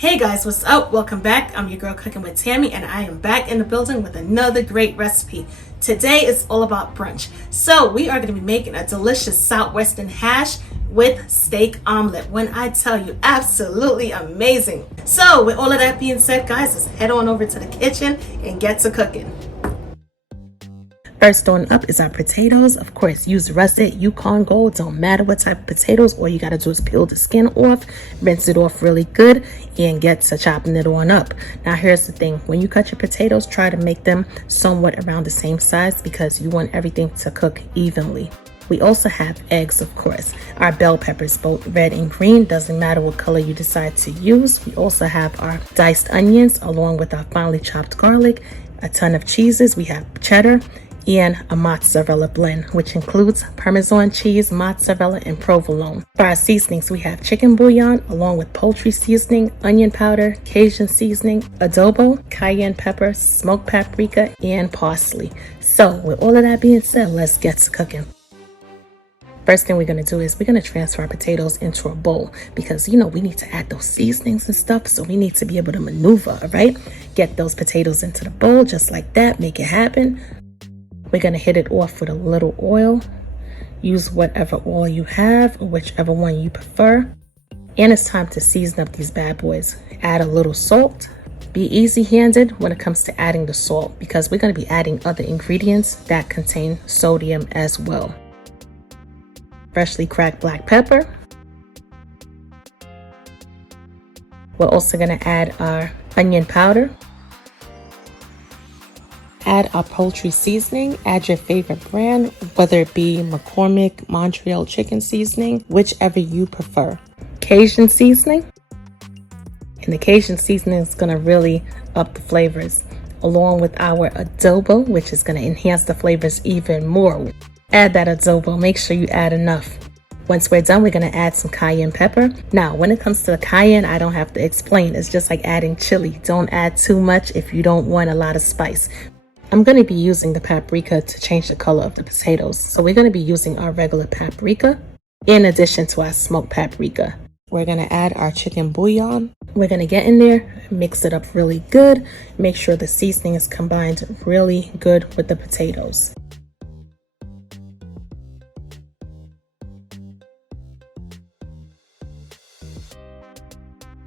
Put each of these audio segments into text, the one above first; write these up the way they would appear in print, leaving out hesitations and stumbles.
Hey guys, what's up? Welcome back. I'm your girl Cooking with Tammy, and I am back in the building with another great recipe. Today is all about brunch. So we are going to be making a delicious Southwestern hash with steak omelet. When I tell you, absolutely amazing. So with all of that being said, guys, let's head on over to the kitchen and get to cooking. First on up is our potatoes. Of course, use russet, Yukon Gold. Don't matter what type of potatoes. All you got to do is peel the skin off, rinse it off really good, and get to chopping it on up. Now, here's the thing. When you cut your potatoes, try to make them somewhat around the same size because you want everything to cook evenly. We also have eggs, of course. Our bell peppers, both red and green. Doesn't matter what color you decide to use. We also have our diced onions along with our finely chopped garlic, a ton of cheeses. We have cheddar, and a mozzarella blend, which includes Parmesan cheese, mozzarella, and provolone. For our seasonings, we have chicken bouillon along with poultry seasoning, onion powder, Cajun seasoning, adobo, cayenne pepper, smoked paprika, and parsley. So with all of that being said, let's get to cooking. First thing we're going to do is we're going to transfer our potatoes into a bowl because, we need to add those seasonings and stuff. So we need to be able to maneuver, all right? Get those potatoes into the bowl just like that. Make it happen. We're going to hit it off with a little oil. Use whatever oil you have or whichever one you prefer. And it's time to season up these bad boys. Add a little salt. Be easy-handed when it comes to adding the salt because we're going to be adding other ingredients that contain sodium as well. Freshly cracked black pepper. We're also going to add our onion powder. Add our poultry seasoning. Add your favorite brand, whether it be McCormick, Montreal chicken seasoning, whichever you prefer. Cajun seasoning. And the Cajun seasoning is going to really up the flavors, along with our adobo, which is going to enhance the flavors even more. Add that adobo. Make sure you add enough. Once we're done, we're going to add some cayenne pepper. Now, when it comes to the cayenne, I don't have to explain. It's just like adding chili. Don't add too much if you don't want a lot of spice. I'm going to be using the paprika to change the color of the potatoes. So we're going to be using our regular paprika in addition to our smoked paprika. We're going to add our chicken bouillon. We're going to get in there, mix it up really good. Make sure the seasoning is combined really good with the potatoes.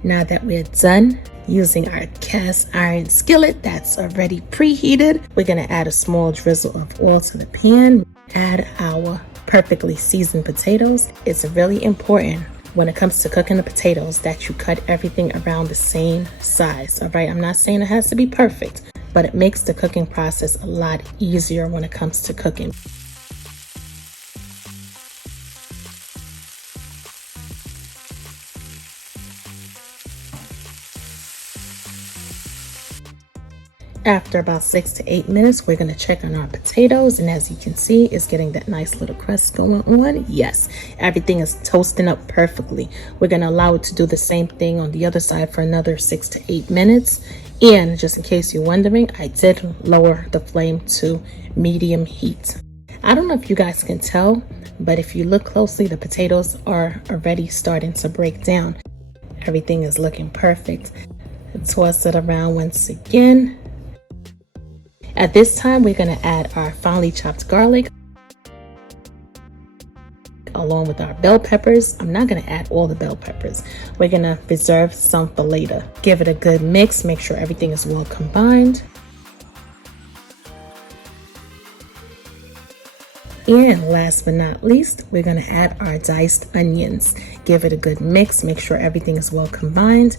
Now that we're done using our cast iron skillet that's already preheated, we're going to add a small drizzle of oil to the pan. Add our perfectly seasoned potatoes. It's really important when it comes to cooking the potatoes that you cut everything around the same size. All right, I'm not saying it has to be perfect, but it makes the cooking process a lot easier when it comes to cooking. After about 6 to 8 minutes, we're going to check on our potatoes. And as you can see, it's getting that nice little crust going on. Yes, everything is toasting up perfectly. We're going to allow it to do the same thing on the other side for another 6 to 8 minutes. And just in case you're wondering, I did lower the flame to medium heat. I don't know if you guys can tell, but if you look closely, the potatoes are already starting to break down. Everything is looking perfect. Toss it around once again. At this time, we're going to add our finely chopped garlic along with our bell peppers. I'm not going to add all the bell peppers. We're going to reserve some for later. Give it a good mix. Make sure everything is well combined. And last but not least, we're going to add our diced onions. Give it a good mix. Make sure everything is well combined.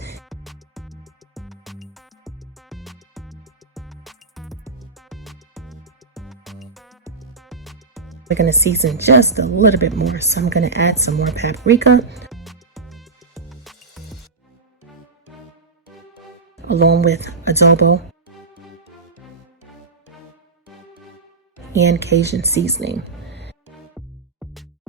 We're going to season just a little bit more, so I'm going to add some more paprika along with adobo and Cajun seasoning.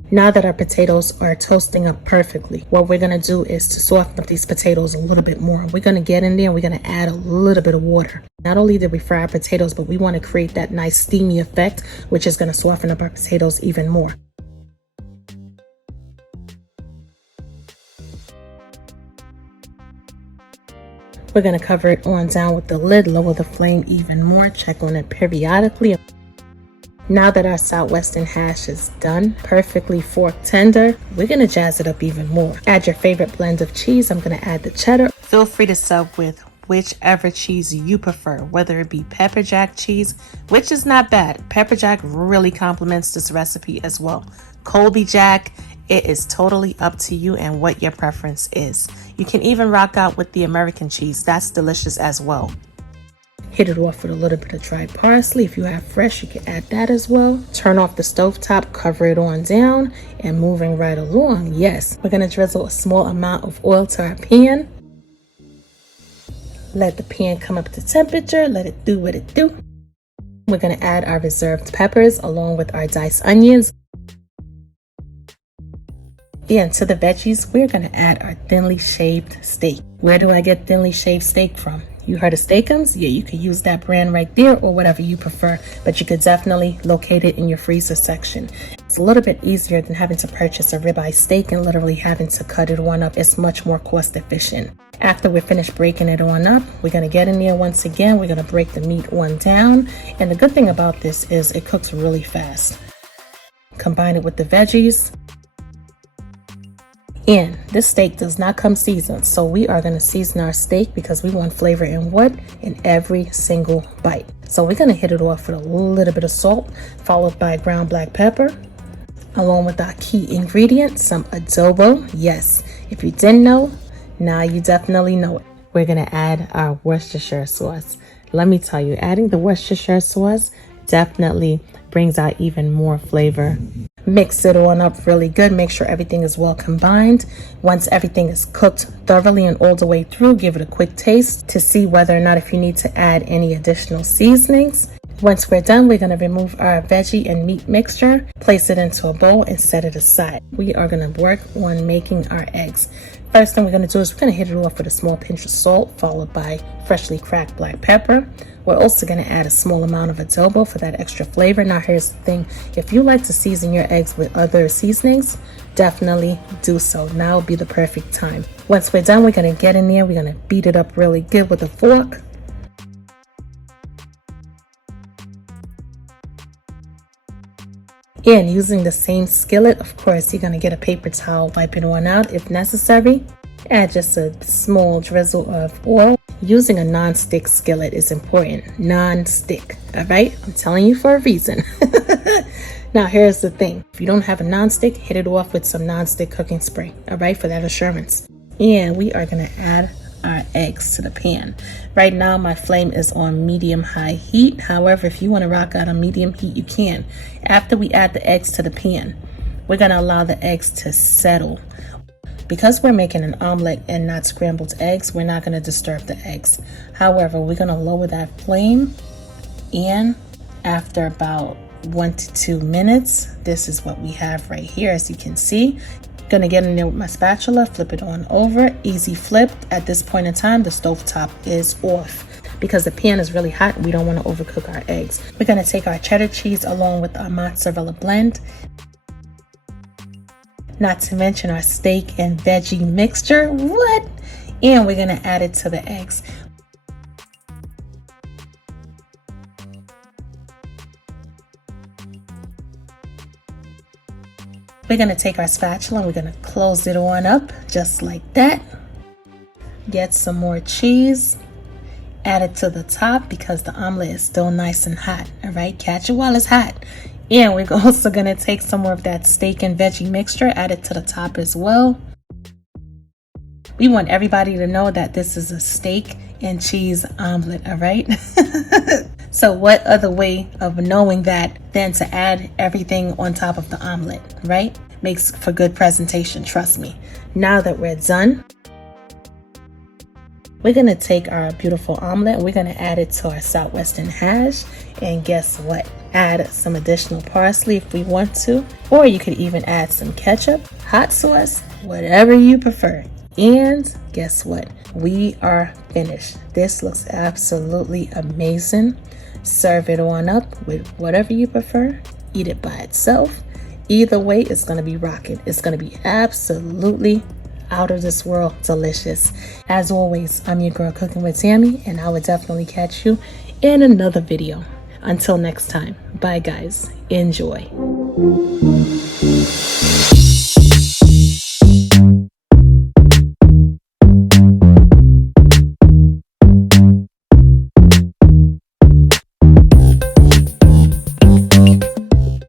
Now that our potatoes are toasting up perfectly, what we're going to do is to soften up these potatoes a little bit more. We're going to get in there and we're going to add a little bit of water. Not only did we fry our potatoes, but we want to create that nice steamy effect, which is going to soften up our potatoes even more. We're going to cover it on down with the lid, lower the flame even more, check on it periodically. Now that our Southwestern hash is done, perfectly fork tender, we're going to jazz it up even more. Add your favorite blend of cheese. I'm going to add the cheddar. Feel free to sub with whichever cheese you prefer, whether it be pepper jack cheese, which is not bad. Pepper jack really complements this recipe as well. Colby jack, it is totally up to you and what your preference is. You can even rock out with the American cheese. That's delicious as well. Hit it off with a little bit of dried parsley. If you have fresh, you can add that as well. Turn off the stovetop, cover it on down, and moving right along. Yes, we're gonna drizzle a small amount of oil to our pan. Let the pan come up to temperature, let it do what it do. We're gonna add our reserved peppers along with our diced onions. And to the veggies, we're gonna add our thinly shaved steak. Where do I get thinly shaved steak from? You heard of Steakumms? Yeah, you could use that brand right there or whatever you prefer, but you could definitely locate it in your freezer section. It's a little bit easier than having to purchase a ribeye steak and literally having to cut it on up. It's much more cost efficient. After we're finished breaking it on up, we're gonna get in there once again. We're gonna break the meat on down. And the good thing about this is it cooks really fast. Combine it with the veggies. And this steak does not come seasoned, so we are going to season our steak because we want flavor in what? In every single bite. So we're going to hit it off with a little bit of salt, followed by ground black pepper, along with our key ingredient, some adobo. Yes, if you didn't know, now you definitely know it. We're going to add our Worcestershire sauce. Let me tell you, adding the Worcestershire sauce definitely brings out even more flavor. Mix it on up really good. Make sure everything is well combined. Once everything is cooked thoroughly and all the way through, give it a quick taste to see whether or not if you need to add any additional seasonings. Once we're done, we're going to remove our veggie and meat mixture, place it into a bowl and set it aside. We are going to work on making our eggs. First thing we're going to do is we're going to hit it off with a small pinch of salt, followed by freshly cracked black pepper. We're also going to add a small amount of adobo for that extra flavor. Now here's the thing, if you like to season your eggs with other seasonings, definitely do so. Now would be the perfect time. Once we're done, we're going to get in there. We're going to beat it up really good with a fork. And using the same skillet, of course, you're going to get a paper towel, wipe it on out if necessary. Add just a small drizzle of oil. Using a non-stick skillet is important. Non-stick, all right? I'm telling you for a reason. Now, here's the thing. If you don't have a non-stick, hit it off with some non-stick cooking spray, all right, for that assurance. And we are going to add our eggs to the pan. Right now, my flame is on medium-high heat. However, if you want to rock out on medium heat, you can. After we add the eggs to the pan, we're going to allow the eggs to settle. Because we're making an omelet and not scrambled eggs, we're not going to disturb the eggs. However, we're going to lower that flame, and after about 1 to 2 minutes, this is what we have right here. As you can see, I'm going to get in there with my spatula, flip it on over, easy flip. At this point in time, the stovetop is off because the pan is really hot and we don't want to overcook our eggs. We're going to take our cheddar cheese along with our mozzarella blend, not to mention our steak and veggie mixture. What? And we're going to add it to the eggs. We're going to take our spatula and we're going to close it on up just like that. Get some more cheese. Add it to the top because the omelet is still nice and hot. All right, catch it while it's hot. And we're also going to take some more of that steak and veggie mixture, add it to the top as well. We want everybody to know that this is a steak and cheese omelet, all right? So what other way of knowing that than to add everything on top of the omelet, right? Makes for good presentation, trust me. Now that we're done, we're going to take our beautiful omelet and we're going to add it to our Southwestern hash. And guess what? Add some additional parsley if we want to, or you could even add some ketchup, hot sauce, whatever you prefer. And guess what? We are finished. This looks absolutely amazing. Serve it on up with whatever you prefer. Eat it by itself. Either way, it's going to be rocking. It's going to be absolutely out of this world delicious. As always, I'm your girl Cooking with Tammy, and I will definitely catch you in another video. Until next time, bye guys, enjoy.